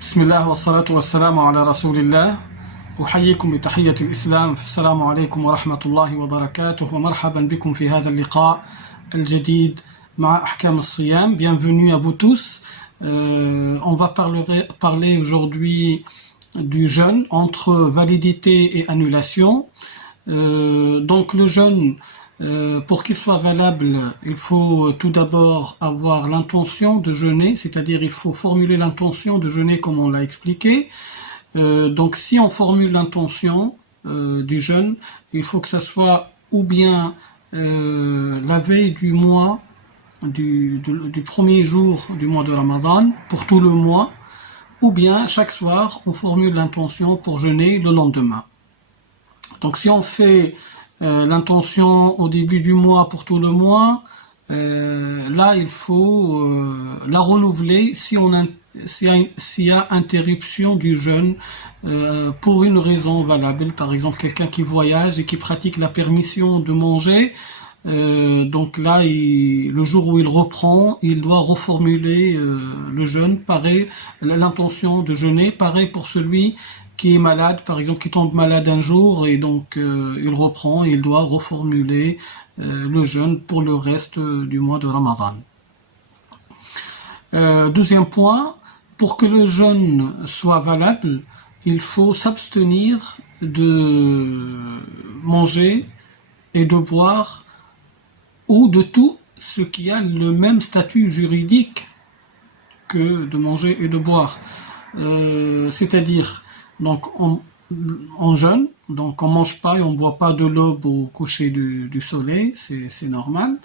بسم الله والصلاة والسلام على رسول الله. أحييكم بتحية الإسلام. السلام عليكم ورحمة الله وبركاته ومرحبا بكم في هذا اللقاء الجديد مع أحكام الصيام. Bienvenue à vous tous. On va parler aujourd'hui du jeûne entre validité et annulation. Donc le jeûne, pour qu'il soit valable, il faut tout d'abord avoir l'intention de jeûner, c'est-à-dire il faut formuler l'intention de jeûner comme on l'a expliqué. Donc si on formule l'intention du jeûne, il faut que ça soit ou bien la veille du mois, du premier jour du mois de Ramadan, pour tout le mois, ou bien chaque soir on formule l'intention pour jeûner le lendemain. Donc si on fait l'intention au début du mois pour tout le mois, là il faut la renouveler s'il y a interruption du jeûne pour une raison valable, par exemple quelqu'un qui voyage et qui pratique la permission de manger, donc là le jour où il reprend, il doit reformuler le jeûne, pareil, l'intention de jeûner, pareil pour celui qui est malade, par exemple, qui tombe malade un jour et donc il reprend et il doit reformuler le jeûne pour le reste du mois de Ramadan. Deuxième point, pour que le jeûne soit valable, il faut s'abstenir de manger et de boire ou de tout ce qui a le même statut juridique que de manger et de boire. C'est-à-dire, donc on jeûne, donc on mange pas et on boit pas de l'aube au coucher du soleil, c'est normal.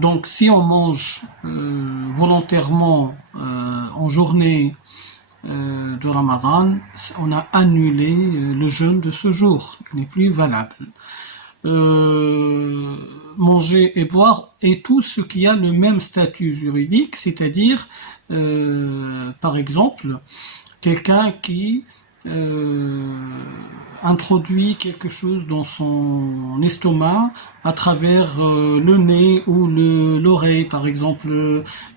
Donc si on mange volontairement en journée de Ramadan, on a annulé le jeûne de ce jour, il n'est plus valable. Manger et boire et tout ce qui a le même statut juridique, c'est-à-dire par exemple quelqu'un qui introduit quelque chose dans son estomac à travers le nez ou l'oreille, par exemple,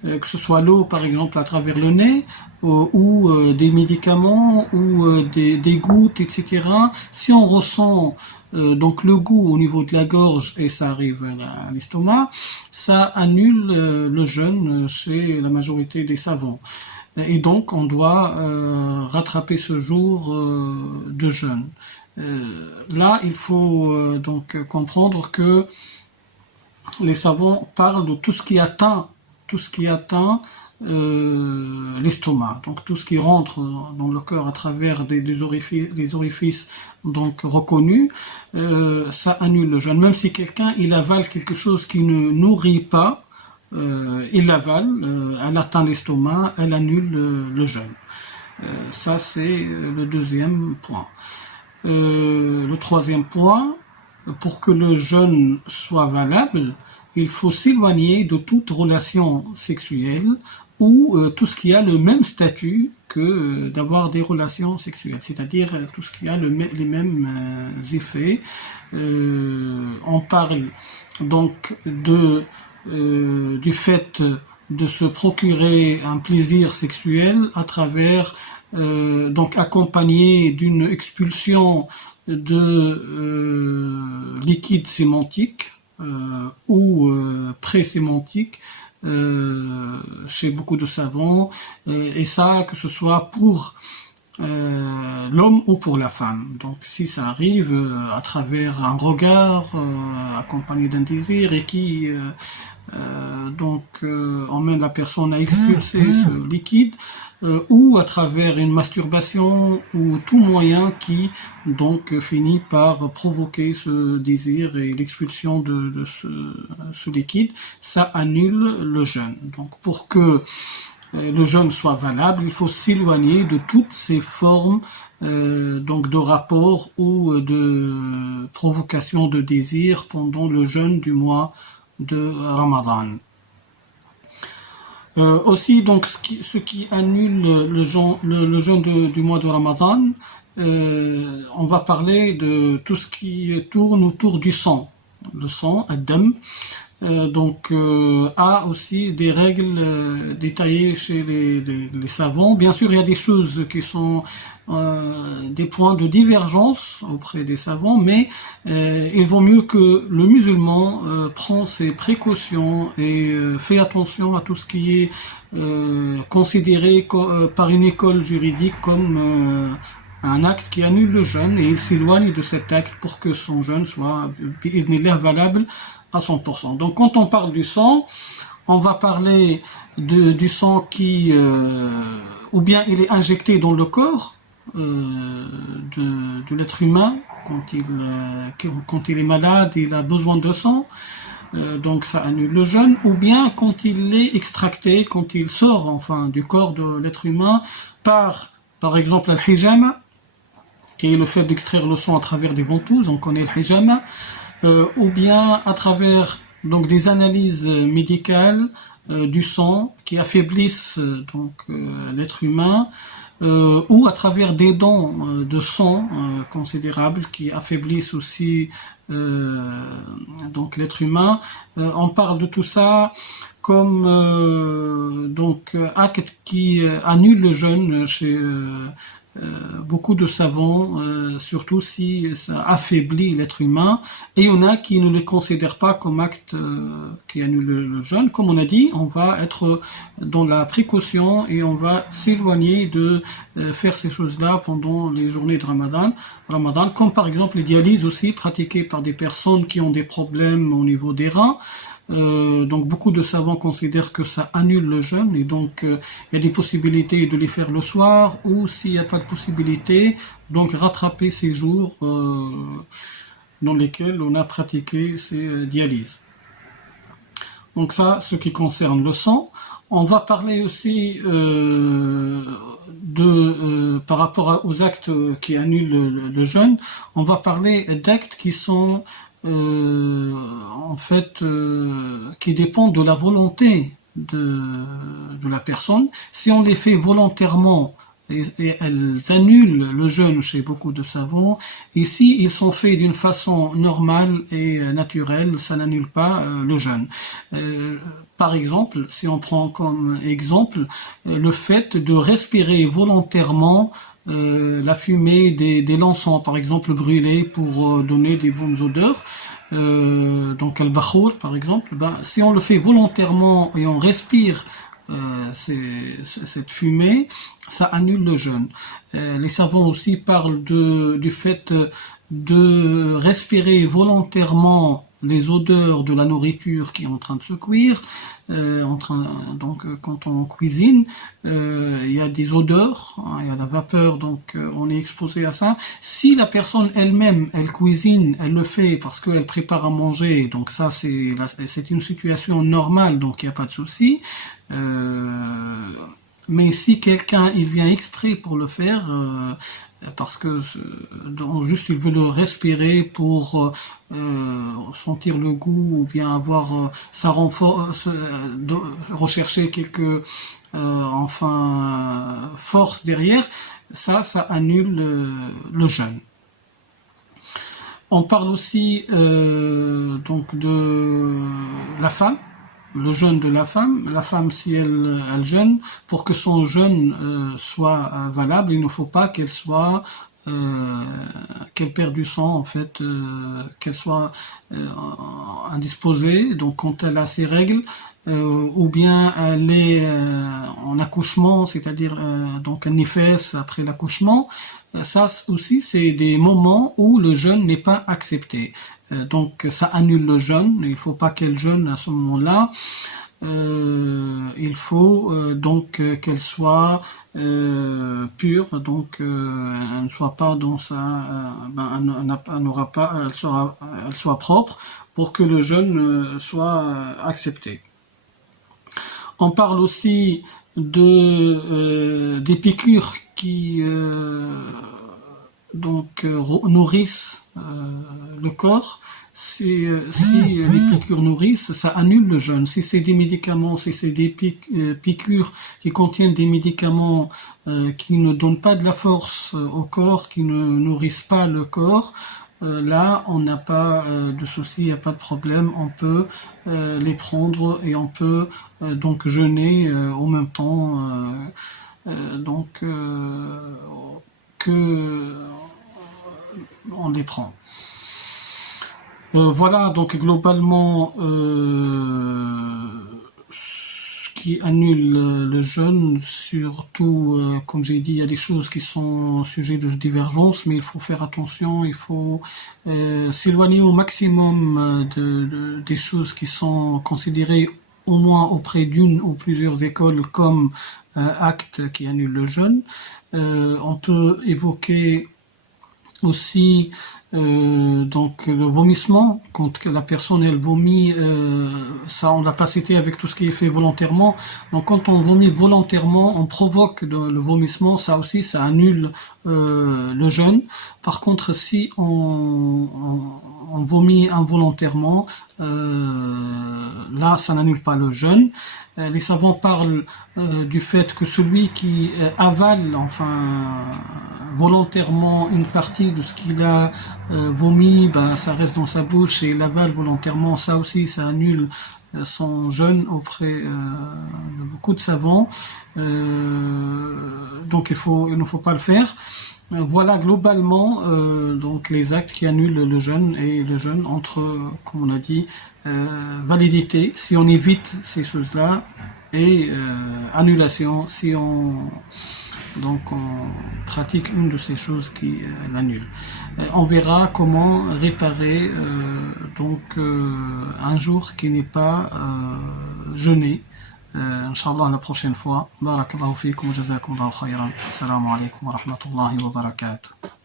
que ce soit l'eau par exemple à travers le nez ou des médicaments ou des gouttes, etc. Si on ressent donc le goût au niveau de la gorge et ça arrive à l'estomac, ça annule le jeûne chez la majorité des savants. Et donc on doit rattraper ce jour de jeûne. Là, il faut donc comprendre que les savants parlent de tout ce qui atteint l'estomac, donc tout ce qui rentre dans le cœur à travers des orifices donc reconnus, ça annule le jeûne. Même si quelqu'un il avale quelque chose qui ne nourrit pas, il l'avale, elle atteint l'estomac, elle annule le jeûne. Ça c'est le deuxième point. Le troisième point, pour que le jeûne soit valable, il faut s'éloigner de toute relation sexuelle ou tout ce qui a le même statut que d'avoir des relations sexuelles, c'est-à-dire tout ce qui a les mêmes effets. On parle donc du fait de se procurer un plaisir sexuel à travers donc accompagné d'une expulsion de liquide sémantique ou pré-sémantique chez beaucoup de savants, et ça que ce soit pour l'homme ou pour la femme. Donc si ça arrive à travers un regard accompagné d'un désir et qui emmène la personne à expulser ce liquide, ou à travers une masturbation ou tout moyen qui donc finit par provoquer ce désir et l'expulsion de ce liquide, ça annule le jeûne. Donc pour que le jeûne soit valable, il faut s'éloigner de toutes ces formes donc de rapport ou de provocation de désir pendant le jeûne du mois de Ramadan. Aussi, donc, ce qui annule le jeûne du mois de Ramadan, on va parler de tout ce qui tourne autour du sang. Le sang, ad-dam, a aussi des règles détaillées chez les savants. Bien sûr, il y a des choses qui sont des points de divergence auprès des savants, mais il vaut mieux que le musulman prend ses précautions et fait attention à tout ce qui est considéré par une école juridique comme un acte qui annule le jeûne, et il s'éloigne de cet acte pour que son jeûne soit valable à 100%. Donc quand on parle du sang, on va parler du sang qui ou bien il est injecté dans le corps de l'être humain quand il est malade, il a besoin de sang, donc ça annule le jeûne, ou bien quand il est extracté, quand il sort enfin du corps de l'être humain par exemple le hijama, qui est le fait d'extraire le sang à travers des ventouses, on connaît le hijama, ou bien à travers donc des analyses médicales du sang qui affaiblissent l'être humain, ou à travers des dons de sang considérables qui affaiblissent aussi donc l'être humain. On parle de tout ça comme acte qui annule le jeûne chez beaucoup de savants, surtout si ça affaiblit l'être humain, et il y en a qui ne le considèrent pas comme acte qui annule le jeûne. Comme on a dit, on va être dans la précaution et on va s'éloigner de faire ces choses-là pendant les journées de Ramadan, comme par exemple les dialyses aussi pratiquées par des personnes qui ont des problèmes au niveau des reins. Donc beaucoup de savants considèrent que ça annule le jeûne, et donc il y a des possibilités de les faire le soir, ou s'il n'y a pas de possibilité, donc rattraper ces jours dans lesquels on a pratiqué ces dialyses. Donc ça, ce qui concerne le sang. On va parler aussi par rapport aux actes qui annulent le jeûne, on va parler d'actes qui sont qui dépendent de la volonté de la personne. Si on les fait volontairement, et elles annulent le jeûne chez beaucoup de savants. Ici, ils sont faits d'une façon normale et naturelle, ça n'annule pas le jeûne. Par exemple, si on prend comme exemple le fait de respirer volontairement la fumée des l'encens, par exemple, brûlé pour donner des bonnes odeurs, donc al-bakhour par exemple, si on le fait volontairement et on respire cette fumée, ça annule le jeûne. Les savants aussi parlent du fait de respirer volontairement les odeurs de la nourriture qui est en train de se cuire. Donc quand on cuisine, il y a des odeurs, il y a la vapeur, donc on est exposé à ça. Si la personne elle-même, elle cuisine, elle le fait parce qu'elle prépare à manger, donc ça c'est une situation normale, donc il n'y a pas de souci. Mais si quelqu'un il vient exprès pour le faire, parce que juste il veut le respirer pour sentir le goût, ou bien avoir rechercher quelques force derrière, ça annule le jeûne. On parle aussi donc de la femme. Le jeûne de la femme si elle jeûne, pour que son jeûne soit valable, il ne faut pas qu'elle perde du sang en fait, qu'elle soit indisposée, donc quand elle a ses règles, ou bien elle est en accouchement, c'est-à-dire donc un nifas après l'accouchement. Ça aussi c'est des moments où le jeûne n'est pas accepté. Donc ça annule le jeûne, il ne faut pas qu'elle jeûne à ce moment-là. Il faut donc qu'elle soit pure, donc elle ne soit pas dans elle soit propre pour que le jeûne soit accepté. On parle aussi des piqûres qui nourrissent le corps. Si les piqûres nourrissent, ça annule le jeûne. Si c'est des médicaments, si c'est des piqûres qui contiennent des médicaments qui ne donnent pas de la force au corps, qui ne nourrissent pas le corps, là on n'a pas de souci, il n'y a pas de problème, on peut les prendre et on peut donc jeûner en même temps donc que on les prend. Voilà donc globalement ce qui annule le jeûne, surtout comme j'ai dit, il y a des choses qui sont sujet de divergence, mais il faut faire attention, il faut s'éloigner au maximum des choses qui sont considérées au moins auprès d'une ou plusieurs écoles comme actes qui annulent le jeûne. On peut évoquer aussi donc le vomissement, quand la personne elle vomit, ça on l'a pas cité avec tout ce qui est fait volontairement. Donc quand on vomit volontairement, on provoque le vomissement, ça aussi ça annule le jeûne. Par contre si on vomit involontairement, là ça n'annule pas le jeûne. Les savants parlent du fait que celui qui avale volontairement une partie de ce qu'il a vomi, ça reste dans sa bouche, et l'avale volontairement, ça aussi ça annule son jeûne auprès de beaucoup de savants. Donc il ne faut pas le faire. Voilà globalement donc les actes qui annulent le jeûne, et le jeûne entre, comme on a dit, validité si on évite ces choses-là, et annulation si on pratique une de ces choses qui l'annule. On verra comment réparer un jour qui n'est pas jeûné. Inch'Allah la prochaine fois. Barakallahu fikum wa jazakumullahu khayran. Assalamu alaikum wa rahmatullahi wa barakatuh.